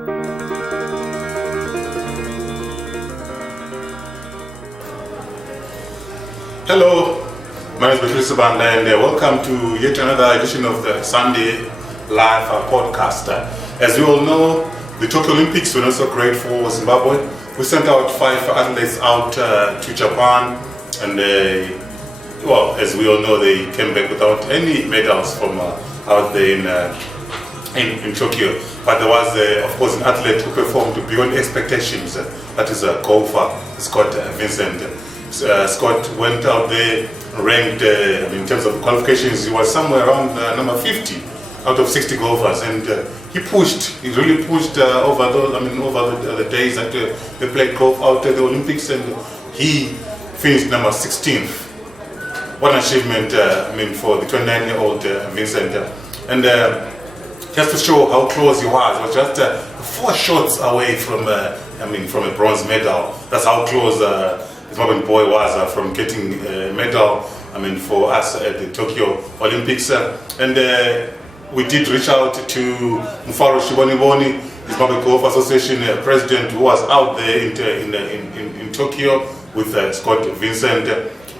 Hello, my name is Christiaan and welcome to yet another edition of the Sunday Live podcast. As you all know, the Tokyo Olympics were not so great for Zimbabwe. We sent out 5 athletes out to Japan, and well, as we all know, they came back without any medals from out there in Tokyo. But there was, of course, an athlete who performed beyond expectations. That is a golfer, Scott Vincent. Scott went out there, ranked in terms of qualifications. He was somewhere around number 50 out of 60 golfers, and he really pushed over the days that they played golf out at the Olympics, and he finished number 16th. What an achievement! For the 29-year-old Vincent, and just to show how close he was just 4 shots away from from a bronze medal. That's how close Zimbabwean boy was from getting a medal. For us at the Tokyo Olympics, and we did reach out to Mufaro Shiboniboni, Zimbabwe Golf Association president, who was out there in Tokyo with Scott Vincent,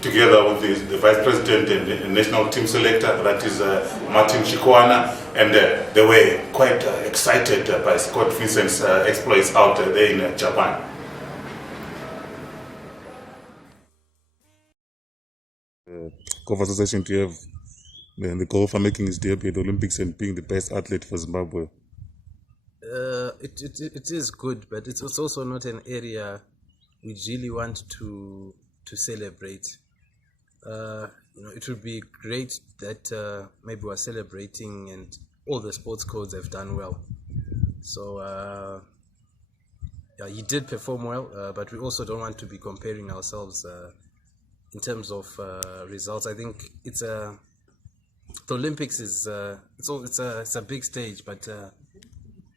together with the vice president and national team selector, that is Martin Chikwana, and they were quite excited by Scott Vincent's exploits out there in Japan. Golf Association to have the golfer making his debut at the Olympics and being the best athlete for Zimbabwe. It is good, but it's also not an area we really want to celebrate. It would be great that maybe we're celebrating and all the sports codes have done well. So he did perform well, but we also don't want to be comparing ourselves in terms of results. I think the Olympics is it's a big stage, but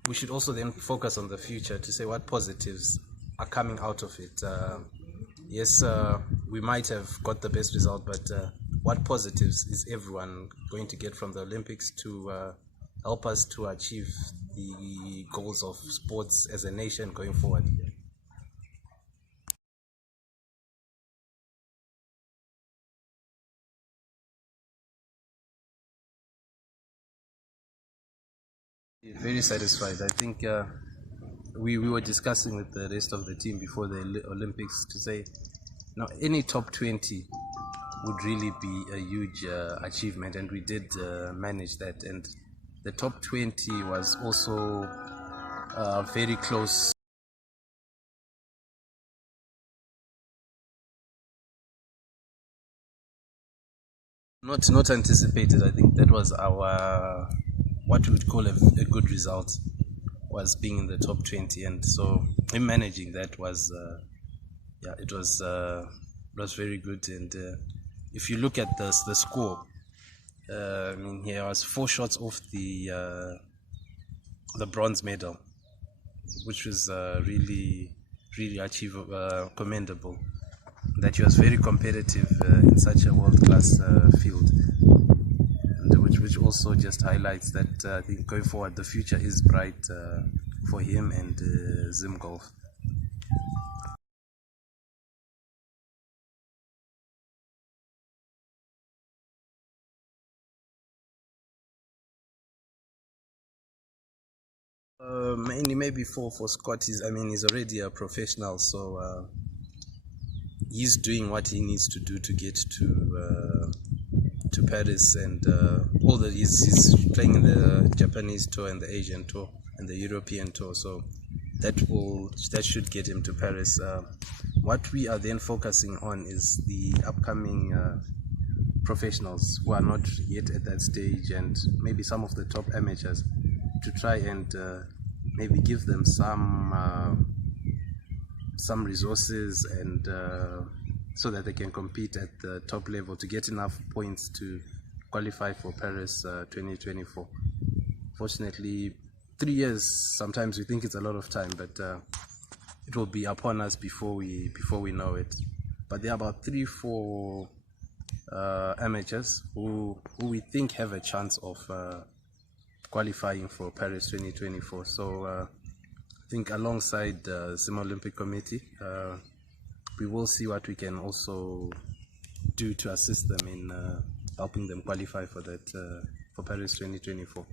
we should also then focus on the future to say what positives are coming out of it. Yes, we might have got the best result, but what positives is everyone going to get from the Olympics to help us to achieve the goals of sports as a nation going forward? Very satisfied. I think we were discussing with the rest of the team before the Olympics to say, any top 20 would really be a huge achievement, and we did manage that. And the top 20 was also very close. Not anticipated. I think that was our what we would call a good result, was being in the top 20, and so him managing that was it was very good. And if you look at the score, he was 4 shots off the bronze medal, which was really achievable, commendable. That he was very competitive in such a world-class field. Which also just highlights that I think going forward the future is bright for him and Zim Golf. Mainly maybe for Scott, he's already a professional, so he's doing what he needs to do to get to Paris, and he's playing in the Japanese tour and the Asian tour and the European tour, so that should get him to Paris. What we are then focusing on is the upcoming professionals who are not yet at that stage, and maybe some of the top amateurs, to try and maybe give them some resources, and so that they can compete at the top level to get enough points to qualify for Paris 2024. Fortunately, 3 years, sometimes we think it's a lot of time, but it will be upon us before we know it. But there are about 3-4 amateurs who we think have a chance of qualifying for Paris 2024. So I think alongside the Zim Olympic Committee, we will see what we can also do to assist them in helping them qualify for that for Paris 2024.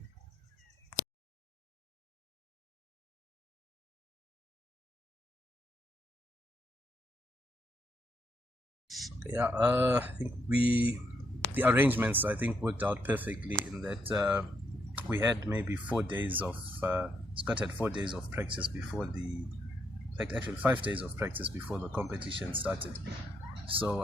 Yeah, I think the arrangements worked out perfectly in that we had maybe 4 days of Scott had 4 days of practice before actually 5 days of practice before the competition started. So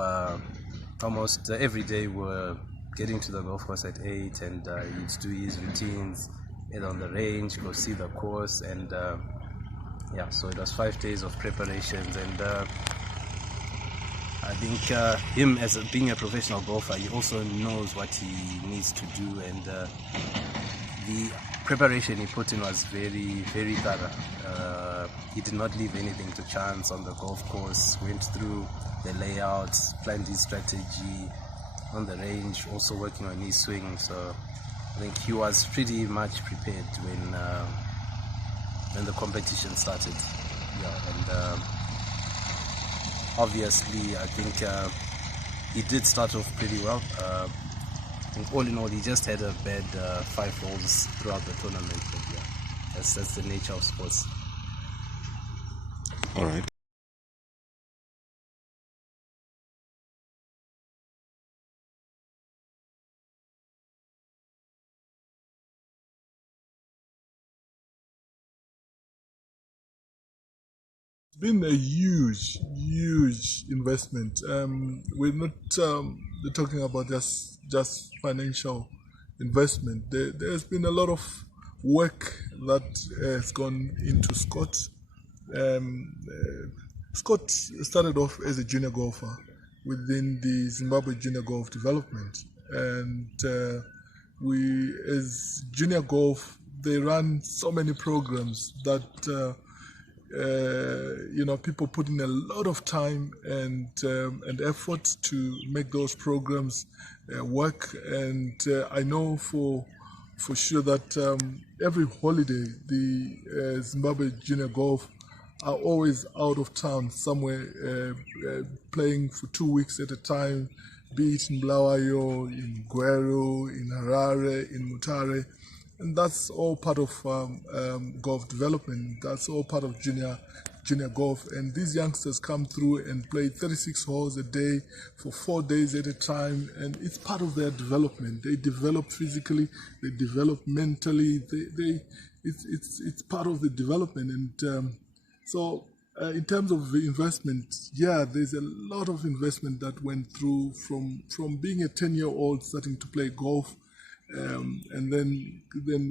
almost every day we're getting to the golf course at 8, and he'd do his routines, head on the range, go see the course, and yeah, so it was 5 days of preparations. And I think him as being a professional golfer, he also knows what he needs to do, and the preparation he put in was very, very thorough. He did not leave anything to chance on the golf course, went through the layouts, planned his strategy on the range, also working on his swing. So I think he was pretty much prepared when the competition started. Yeah, and obviously I think he did start off pretty well. I think all in all he just had a bad 5 holes throughout the tournament, but yeah, that's the nature of sports. All right. Been a huge investment. We're not talking about just financial investment. There's been a lot of work that has gone into Scott. Scott started off as a junior golfer within the Zimbabwe Junior Golf Development, and we, as junior golf, they run so many programs that people put in a lot of time and effort to make those programs work. And I know for sure that every holiday the Zimbabwe Junior Golf are always out of town somewhere, playing for 2 weeks at a time, be it in Bulawayo, in Gweru, in Harare, in Mutare. And that's all part of golf development. That's all part of junior golf. And these youngsters come through and play 36 holes a day for 4 days at a time. And it's part of their development. They develop physically, they develop mentally. It's part of the development. And so in terms of the investment, yeah, there's a lot of investment that went through from being a 10-year-old starting to play golf. And then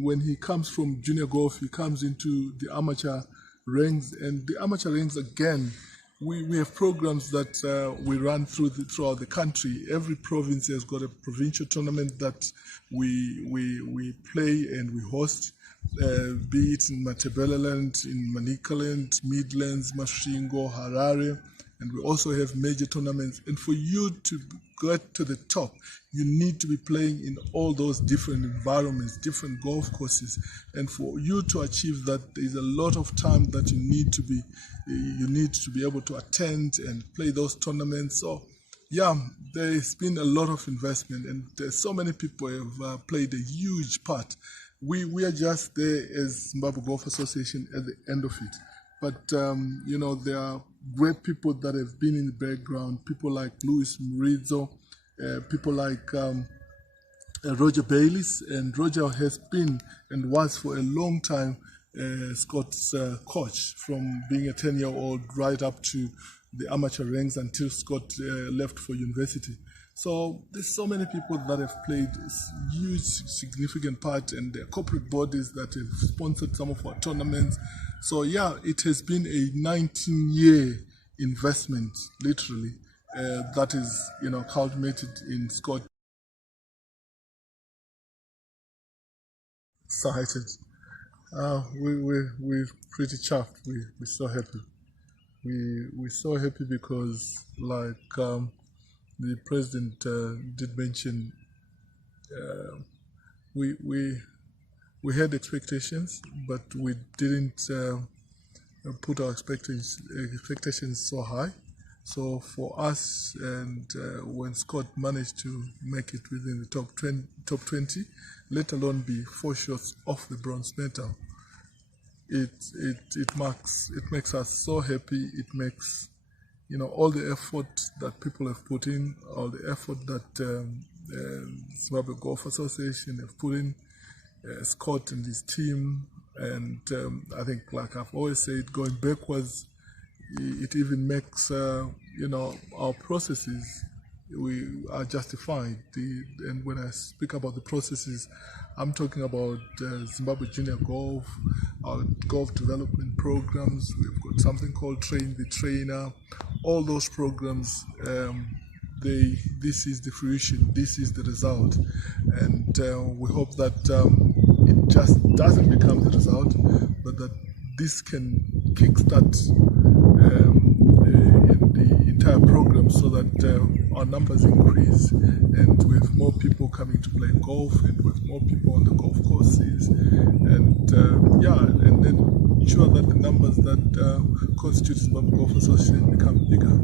when he comes from junior golf, he comes into the amateur ranks. And the amateur ranks, again, we have programs that we run throughout the country. Every province has got a provincial tournament that we play and we host, be it in Matabeleland, in Manicaland, Midlands, Masvingo, Harare. And we also have major tournaments. And for you to get to the top, you need to be playing in all those different environments, different golf courses. And for you to achieve that, there's a lot of time that you need to be able to attend and play those tournaments. So yeah, there's been a lot of investment, and so many people have played a huge part. We are just there as Zimbabwe Golf Association at the end of it. But, there are great people that have been in the background, people like Louis Murizo, people like Roger Bayliss. And Roger has been and was for a long time Scott's coach, from being a 10-year-old right up to the amateur ranks until Scott left for university. So there's so many people that have played a huge, significant part, and there are corporate bodies that have sponsored some of our tournaments. So yeah, it has been a 19-year investment, literally, that is, culminated in Scott. Excited. We're pretty chuffed. We're so happy. We're so happy because, like the president did mention, we had expectations, but we didn't put our expectations so high. So for us, and when Scott managed to make it within the top 20, let alone be 4 shots off the bronze medal, it makes us so happy. It makes, all the effort that people have put in, all the effort that Zimbabwe Golf Association have put in, Scott and his team, and I think, like I've always said, going backwards, it even makes our processes, we are justified. And when I speak about the processes, I'm talking about Zimbabwe Junior Golf, our golf development programs. We've got something called Train the Trainer. All those programs, this is the fruition, this is the result, and we hope that it just doesn't become the result, but that this can kickstart in the entire program, so that our numbers increase, and with more people coming to play golf, and with more people on the golf courses, and and then ensure that the numbers that constitute Zimbabwe Golf Association become bigger.